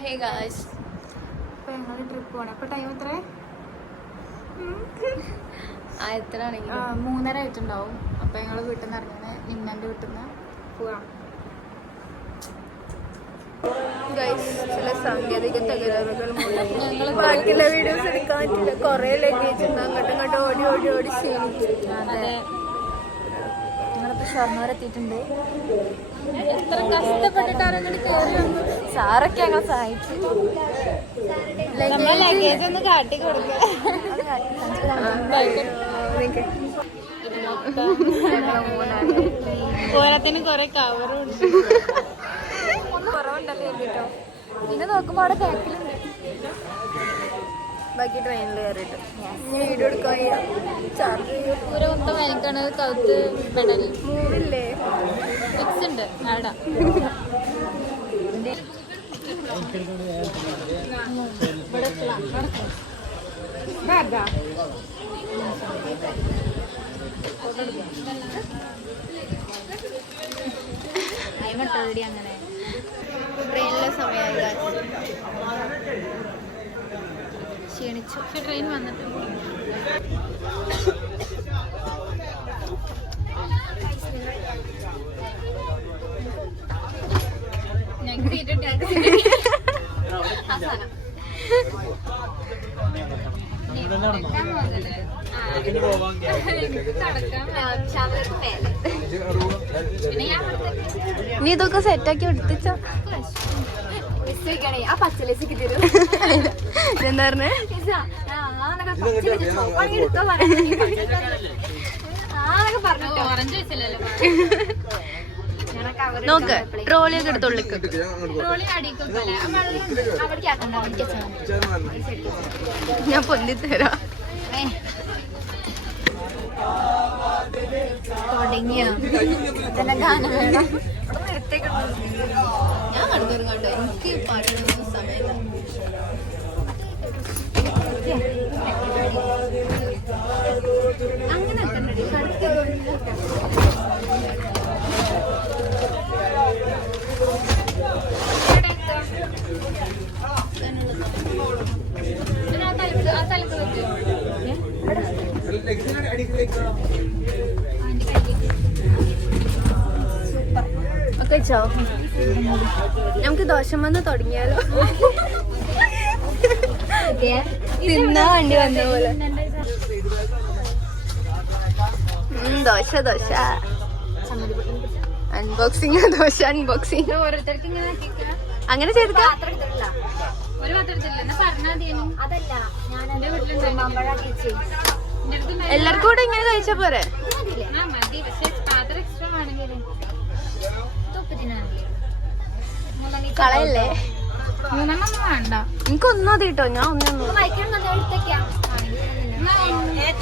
Hey guys, അപ്പോൾ ഞങ്ങൾ trip പോകണം. അപ്പോൾ ടൈം എത്ര? എത്ര ആണെങ്കിൽ 3:30 ആയിട്ടുണ്ടാവും. അപ്പോൾ ഞങ്ങൾ വീട്ടിൽ നിന്ന് ഇറങ്ങുന്നത് നിന്നൻ്റെ വീട്ടിൽ നിന്ന് പോവാം. ഗൈസ്, ചില സാങ്കേതിക തകരാറുകൾ ഞങ്ങൾ ബാക്കിയുള്ള വീഡിയോസ് എടുക്കാൻ പറ്റില്ല. കുറേ ലഗേജ് ഉണ്ട്, അങ്ങോട്ടും ഇങ്ങോട്ടും ഓടി ഓടി ഓടി ക്ഷീണിച്ചു. അതെ, ഞങ്ങളിപ്പോൾ ഷൊർണൂർ എത്തിയിട്ടുണ്ട്. എത്ര കഷ്ടപ്പെട്ടിട്ടാണ് അങ്ങോട്ട് കയറി വന്നു. സാറൊക്കെ ഞങ്ങൾ സഹായിച്ചു. ലഗേജ് ഒന്ന് കാട്ടി കൊടുക്കുക. പോരാത്തിന് കുറെ കവറും ഉണ്ട്. കുറവുണ്ടല്ലോ കേട്ടോ. പിന്നെ നോക്കുമ്പോൾ അവിടെ ബാക്കിലുണ്ട്. ബാക്കി ട്രെയിനിൽ കയറിയിട്ട് വീഡിയോ എടുക്കാൻ ചാർജ് പൂര മൊത്തം വലിക്കാണ്. കൗത്ത് പെടൽ മൂവില്ലേ ഫിക്സ് ഉണ്ട് അവിടെ. അങ്ങനെ ട്രെയിനിലെ സമയമായി ക്ഷീണിച്ചു. പക്ഷെ ട്രെയിൻ വന്നിട്ട് നീ ഇതൊക്കെ സെറ്റാക്കി എടുത്തിച്ചോ. ആ പച്ചലേസിക്ക് തരും. എന്താ പറഞ്ഞേ? ഓറഞ്ച് വെച്ചല്ലോ. നോക്ക്, ട്രോളിയൊക്കെ എടുത്തോളിക്ക്. ട്രോളി അടിക്കും. ഞാൻ പൊന്തിത്തരാ. തുടങ്ങിയോ തന്നെ ഗാനം വേണം. ഞാൻ കണ്ടു കണ്ടോ, എനിക്ക് പാട്ടിനൊന്നും സമയമില്ല. അങ്ങനെ ആ സ്ഥലത്ത് വെച്ചു. ഒക്കെ വെച്ചോ? നമുക്ക് ദോഷം വന്ന് തുടങ്ങിയാലോ? തിന്നാ വണ്ടി വന്ന പോലെ. ദോശ ദോശ അൺബോക്സിങ്. ദോശ അൺബോക്സിങ്. ഓരോരുത്തർക്ക് ഇങ്ങനെ അങ്ങനെ ചെയ്തിട്ടാ ഒരു പത്രത്തില്ല പറഞ്ഞാൽ അതല്ല. ഞാൻ എന്റെ വീട്ടിൽ എല്ലാവർക്കും കൂടെ ഇങ്ങനെ കഴിച്ചാ പോരെ? മതി. പക്ഷെ പാത്രം എക്സ്ട്രാ ആണെങ്കിൽ കളയല്ലേ? 3 വേണ്ട. എനിക്കൊന്നും മതി കേട്ടോ. ഞാൻ ഒന്നും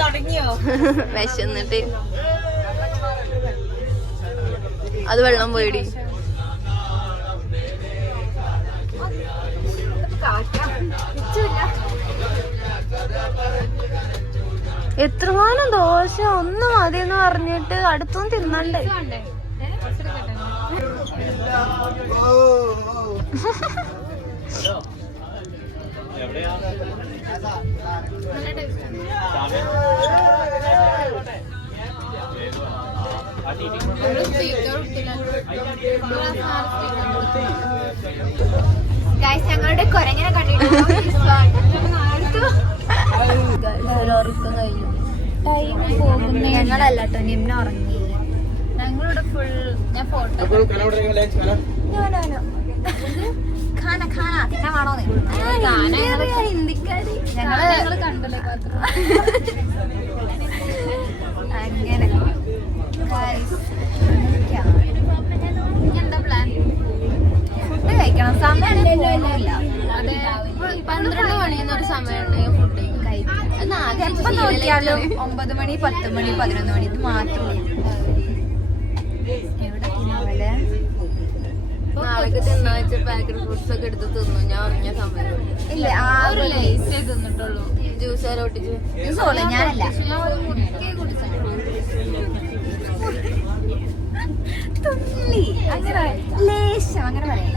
തുടങ്ങിയോ വിശന്നിട്ട് അത് വെള്ളം പോയിടി. എത്രമാനം ദോശ ഒന്നും മതിയെന്ന് പറഞ്ഞിട്ട് അടുത്തൊന്നും തിന്നണ്ടേ? ഞങ്ങളുടെ കൊരങ്ങനെ കണ്ടിട്ടുണ്ടോ? ഉറക്കം കഴിഞ്ഞു. ടൈം പോകുന്നേ. ഞങ്ങളല്ല കേട്ടോ, നിമ്ന ഉറങ്ങി. ഞങ്ങളിവിടെ ഫുൾ ഞാൻ ഫോട്ടോ ഹിന്ദിക്കാരി ഞങ്ങള് കണ്ടല്ലേ അങ്ങനെ. എന്താ പ്ലാൻ? ഫുഡ് കഴിക്കണം. സമയമില്ല. അതെ, 12 മണി എന്നൊരു സമയം ഉണ്ടെങ്കിൽ ഫുഡ് കഴിക്കാം. എപ്പം നോക്കിയാലും 9 മണി 10 മണി 11 മണി ഇത് മാത്രമേ ഉള്ളൂ. എവിടെ തിന്നാവല്ലേ? നാളേക്ക് തിന്നാഴ്ച പാക്കറ്റ് ഫ്രൂട്ട്സ് ഒക്കെ എടുത്ത് തിന്നു. ഞാൻ ഉറങ്ങിയ സമയം ഇല്ല, ഒരു ലേസേ തിന്നിട്ടുള്ളൂ. ജ്യൂസ് വരെ ഒട്ടിച്ച്. ജ്യൂസ് ഞാനല്ല. ഞാൻ ഒരു മുറുക്കി കുടിച്ചിട്ടുള്ളൂ. തുള്ളി അങ്ങനെ ലേശം അങ്ങനെ പറയാം.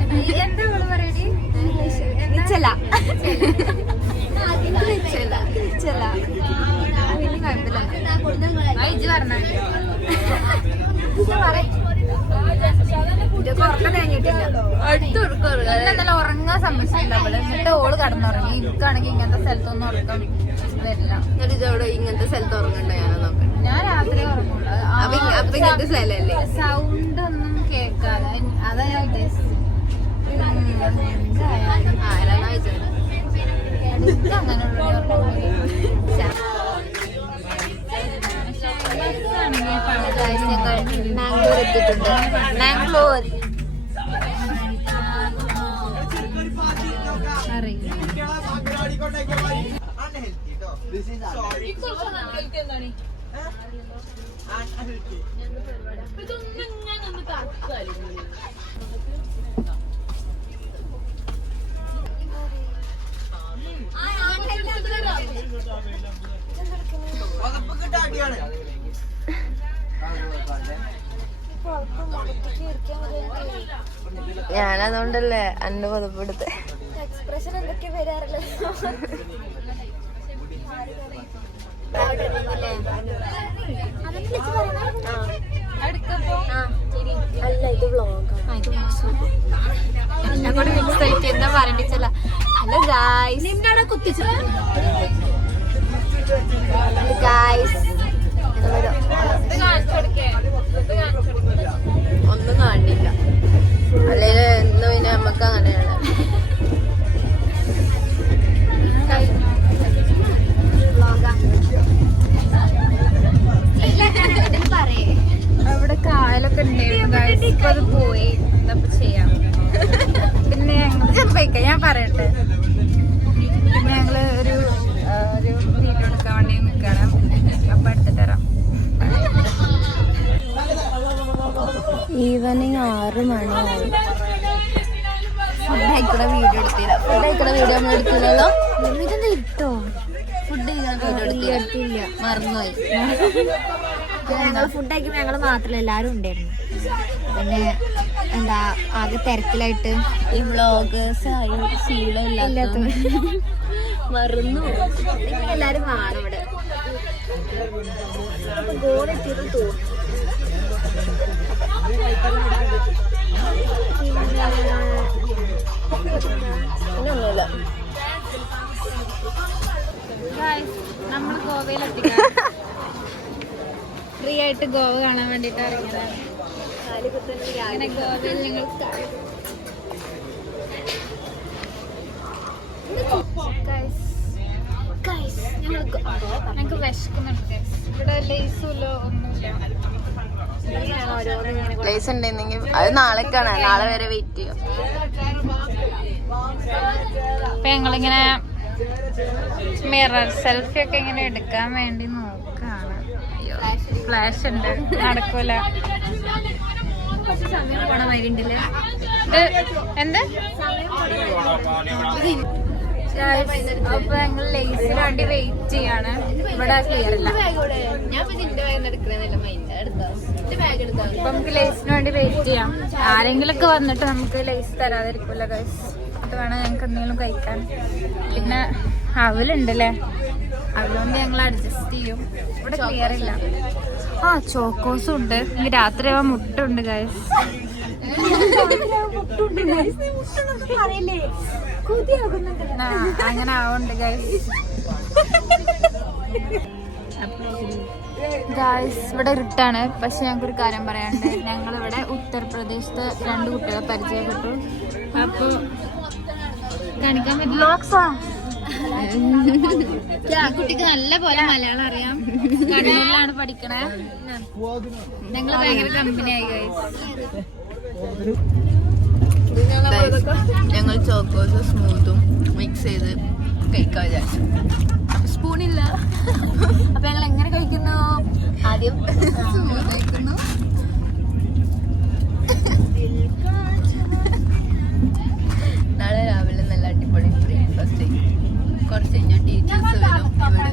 എന്താ പറയടി? ഉറങ്ങാൻ സമ്മതിച്ചില്ല അവള്. എന്നിട്ട് ഓള് കടന്നുറങ്ങി. എനിക്കാണെങ്കിൽ ഇങ്ങനത്തെ സ്ഥലത്തൊന്നും ഉറക്കം വരില്ല. ഇങ്ങനത്തെ സ്ഥലത്ത് ഉറങ്ങണ്ട ഞാനോ നോക്കട്ടെ. ഞാൻ രാത്രി ഉറങ്ങുള്ളൂ. ഇങ്ങനത്തെ സ്ഥലല്ലേ സൗണ്ട് ഒന്നും കേൾക്കാതെ. അതാ ഞാൻ ഉദ്ദേശിച്ചത്. ആരാണ് ചോദിച്ചത്? മാംഗ്ലൂർ എത്തിയിട്ടുണ്ട്. മാംഗ്ലൂർ ഞാനതുകൊണ്ടല്ലേ അന്ന് പതപ്പെടുത്ത. എക്സ്പ്രഷൻ എന്തൊക്കെ വരാറില്ല. അല്ല ഇത് വ്ളോഗാണ്. എന്താ പറയണ്ടിച്ചല്ല. Hello guys. നിന്നാണ് കുത്തിച്ചത് ഗായ്സ്. ഒന്നും കാണില്ല. അല്ലെങ്കിൽ എന്ന് പിന്നെ നമ്മക്ക് അങ്ങനെയാണ്. അവിടെ കായലൊക്കെ ഉണ്ടായിരുന്നു. ഇപ്പൊ അത് പോയി. എന്താ ചെയ്യാം. പിന്നെ ഞങ്ങൾ ഞാൻ പറയട്ടെ. പിന്നെ ഞങ്ങള് ഒരു വീഡിയോ എടുക്കാൻ വേണ്ടി നിൽക്കണം. അപ്പൊ എടുത്തിട്ട് തരാം. ഈവനിങ് 6 മണിയായി. ഫുഡ് കഴിക്കണ വീഡിയോ എടുത്തില്ല. ഫുഡ് കഴിക്കണ വീഡിയോ നമ്മൾ എടുക്കില്ലല്ലോ. ഇതെന്താ ഇട്ടോ? ഫുഡ് വീഡിയോ എടുത്തില്ല, മറന്നുപോയി. ഞങ്ങൾ ഫുഡ് കഴിക്കുമ്പോൾ ഞങ്ങൾ മാത്രമല്ല എല്ലാവരും ഉണ്ടായിരുന്നു. പിന്നെ എന്താ ആകെ തിരക്കിലായിട്ട് ഈ വ്ളോഗേഴ്സ് ആയി ശീലമില്ലാത്ത മറന്നു. എല്ലാരും കാണും ഇവിടെ. ഗോളെത്തിയത് തോന്നുന്നു. പിന്നൊന്നുമില്ല. നമ്മൾ ഗോവയിലെത്തി. ഫ്രീ ആയിട്ട് ഗോവ കാണാൻ വേണ്ടിട്ട് ഇറങ്ങിയതാണ്. അങ്ങനെ ഗോവയിൽ നിങ്ങൾ ഞങ്ങൾക്ക് വിശക്കുന്നുണ്ട്. ഇവിടെ ലേസുല്ലോ ഒന്നുമില്ല. പ്ലേസ് ഉണ്ടെന്നെങ്കിൽ അത് നാളേക്കാണ്. നാളെ വരെ വെയിറ്റ് ചെയ്യും. അപ്പൊ ഞങ്ങളിങ്ങനെ മിറർ സെൽഫി ഒക്കെ ഇങ്ങനെ എടുക്കാൻ വേണ്ടി നോക്കാണ്. ഫ്ലാഷ് ഉണ്ട്, നടക്കൂല. എന്ത് അപ്പൊ ഞങ്ങൾ ലേസിന് വേണ്ടി വെയിറ്റ് ചെയ്യാണ്. ഇവിടെ ക്ലിയർ ഇല്ല. അപ്പൊ നമുക്ക് ലേസിന് വേണ്ടി വെയിറ്റ് ചെയ്യാം. ആരെങ്കിലും ഒക്കെ വന്നിട്ട് നമുക്ക് ലേസ് തരാതിരിക്കൂല ഗൈസ്. അത് വേണം ഞങ്ങൾക്ക് എന്തെങ്കിലും കഴിക്കാൻ. പിന്നെ അവലുണ്ടല്ലേ, അതുകൊണ്ട് ഞങ്ങൾ അഡ്ജസ്റ്റ് ചെയ്യും. ഇവിടെ ക്ലിയർ ഇല്ല. ആ ചോക്കോസും ഉണ്ട്. ഇനി രാത്രി ആവാൻ മുട്ടുണ്ട് ഗൈസ്. അങ്ങനെ ആവുന്നുണ്ട് ഗൈസ്. ഗൈസ് ഇവിടെ ഇരുട്ടാണ്. പക്ഷെ ഞങ്ങൾക്കൊരു കാര്യം പറയാനുണ്ട്. ഞങ്ങളിവിടെ ഉത്തർപ്രദേശത്തെ 2 കുട്ടികളെ പരിചയപ്പെട്ടു. അപ്പൊ കാണിക്കാൻ പറ്റില്ല. കുട്ടിക്ക് നല്ല പോലെ മലയാളം അറിയാം. കണ്ണൂരിലാണ് പഠിക്കണേ. ഞങ്ങള് ഭയങ്കര കമ്പനിയായി ഗൈസ്. ഞങ്ങൾ ചോക്കോസും സ്മൂത്തും മിക്സ് ചെയ്ത് കഴിക്കാൻ വിചാരിച്ചു. സ്പൂണില്ല. അപ്പൊ ഞങ്ങൾ എങ്ങനെ കഴിക്കുന്നു? ആദ്യം സ്മൂത്ത് കഴിക്കുന്നു. നാളെ രാവിലെ നല്ല അടിപൊളി ബ്രേക്ക്ഫാസ്റ്റ്. കുറച്ച് കഴിഞ്ഞാൽ ടീച്ചേഴ്സ് വരും. ഇവിടെ